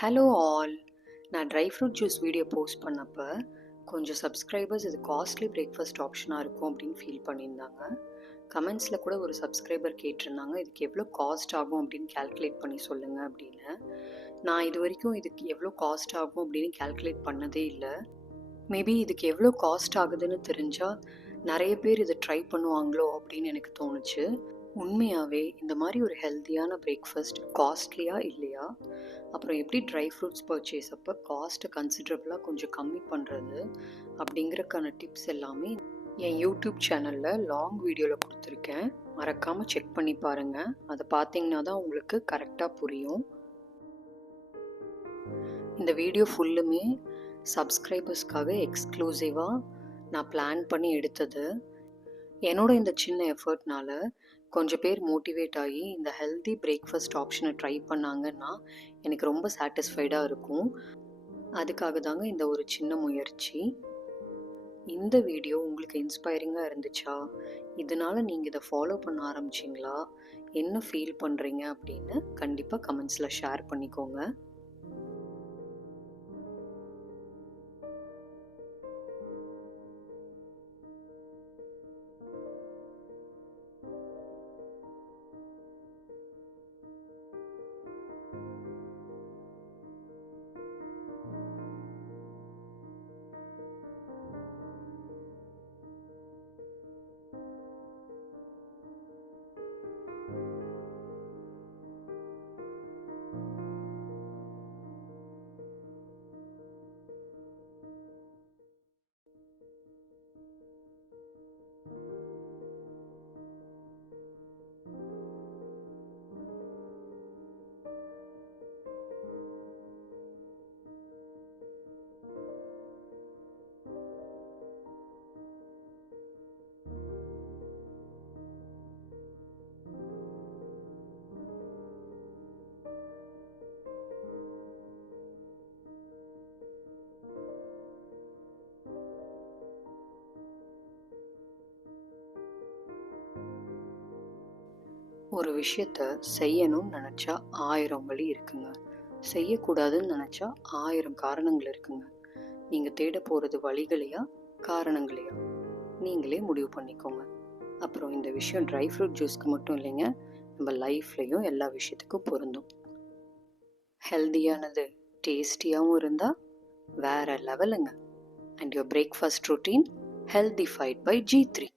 Hello all. நான் dry fruit juice video post பண்ணப்போ கொஞ்சம் சப்ஸ்கிரைபர்ஸ் இது காஸ்ட்லி பிரேக்ஃபாஸ்ட் ஆப்ஷனாக இருக்கும் அப்படின்னு ஃபீல் பண்ணியிருந்தாங்க. கமெண்ட்ஸில் கூட ஒரு சப்ஸ்கிரைபர் கேட்டிருந்தாங்க, இதுக்கு எவ்வளோ காஸ்ட் ஆகும் அப்படின்னு கேல்குலேட் பண்ணி சொல்லுங்கள் அப்படின்னு. நான் இது வரைக்கும் இதுக்கு எவ்வளோ காஸ்ட் ஆகும் அப்படின்னு கேல்குலேட் பண்ணதே இல்லை. மேபி இதுக்கு எவ்வளோ காஸ்ட் ஆகுதுன்னு தெரிஞ்சால் நிறைய பேர் இதை ட்ரை பண்ணுவாங்களோ அப்படின்னு எனக்கு தோணுச்சு. உண்மையாகவே இந்த மாதிரி ஒரு ஹெல்த்தியான பிரேக்ஃபாஸ்ட் காஸ்ட்லியாக இல்லையா? அப்புறம் எப்படி ட்ரை ஃப்ரூட்ஸ் பர்ச்சேஸ் அப்போ காஸ்ட்டை கன்சிடரபிளாக கொஞ்சம் கம்மி பண்ணுறது அப்படிங்கிறக்கான டிப்ஸ் எல்லாமே என் யூடியூப் சேனலில் லாங் வீடியோவில் கொடுத்துருக்கேன். மறக்காமல் செக் பண்ணி பாருங்கள். அதை பார்த்தீங்கன்னா தான் உங்களுக்கு கரெக்டாக புரியும். இந்த வீடியோ ஃபுல்லுமே சப்ஸ்கிரைபர்ஸ்க்காக எக்ஸ்க்ளூசிவாக நான் பிளான் பண்ணி எடுத்தது. என்னோட இந்த சின்ன எஃபர்ட்னால கொஞ்சம் பேர் மோட்டிவேட் ஆகி இந்த ஹெல்தி பிரேக்ஃபாஸ்ட் ஆப்ஷனை ட்ரை பண்ணாங்கன்னா எனக்கு ரொம்ப சாட்டிஸ்ஃபைடாக இருக்கும். அதுக்காக தாங்க இந்த ஒரு சின்ன முயற்சி. இந்த வீடியோ உங்களுக்கு இன்ஸ்பைரிங்காக இருந்துச்சா? இதனால் நீங்கள் இதை ஃபாலோ பண்ண ஆரம்பிச்சிங்களா? என்ன ஃபீல் பண்ணுறீங்க அப்படின்னு கண்டிப்பாக கமெண்ட்ஸில் ஷேர் பண்ணிக்கோங்க. ஒரு விஷயத்த செய்யணும்னு நினச்சா 1000 வழி இருக்குங்க. செய்யக்கூடாதுன்னு நினச்சா 1000 காரணங்கள் இருக்குங்க. நீங்கள் தேட போகிறது வழிகளையா காரணங்களையா நீங்களே முடிவு பண்ணிக்கோங்க. அப்புறம் இந்த விஷயம் ட்ரை ஃப்ரூட் ஜூஸ்க்கு மட்டும் இல்லைங்க, நம்ம லைஃப்லையும் எல்லா விஷயத்துக்கும் பொருந்தும். ஹெல்தியானது டேஸ்டியாகவும் இருந்தால் வேற லெவலுங்க. And your breakfast routine healthified by G3.